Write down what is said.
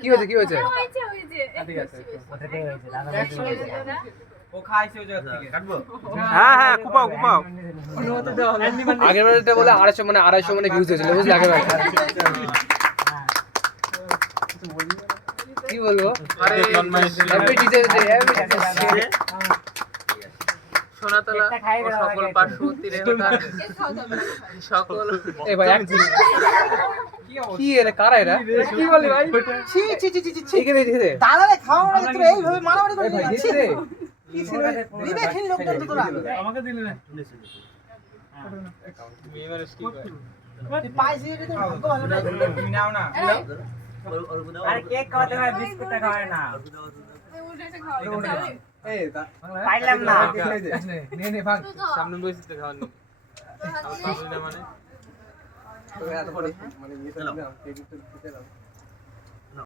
কি হয়েছে কি হয়েছে? ঠিক আছে ও খাইছে ওই জায়গা থেকে কাটবো। হ্যাঁ হ্যাঁ কুপাও কুপাও আগের বারটা বলে 250 মানে ভিউজ হয়েছিল বুঝলি আগের বার। কি বলবো? আরে happy teachers day, happy teachers day. Sonatala ও সকল পার্শ্ববর্তী রেখার সকল এই ভাই কি এর কারা এরা? কি বলি ভাই? ছি ছি ছি ছি ছি এখানে দিছে দাদা রে খাওয়া না তোরা এইভাবে মারামারি এই করবি ভাই না দিছে রে। কি ছিল বিবেকহীন লোকজন তো তোরা আমাকে দিলে না তুই পাইছিস এটা তো ভাগ্য ভালো না তুমি নাও না আরে কেক খাওয়াতে হয় বিস্কুটটা খাওয়ায় না এই পাইলাম না নে নে ভাগ। সামনে বসে তো খাওয়ানি মানে তো এত বড় মানে ইয়ে তো দিলাম, ক্রেডিট তো দিতে দাও।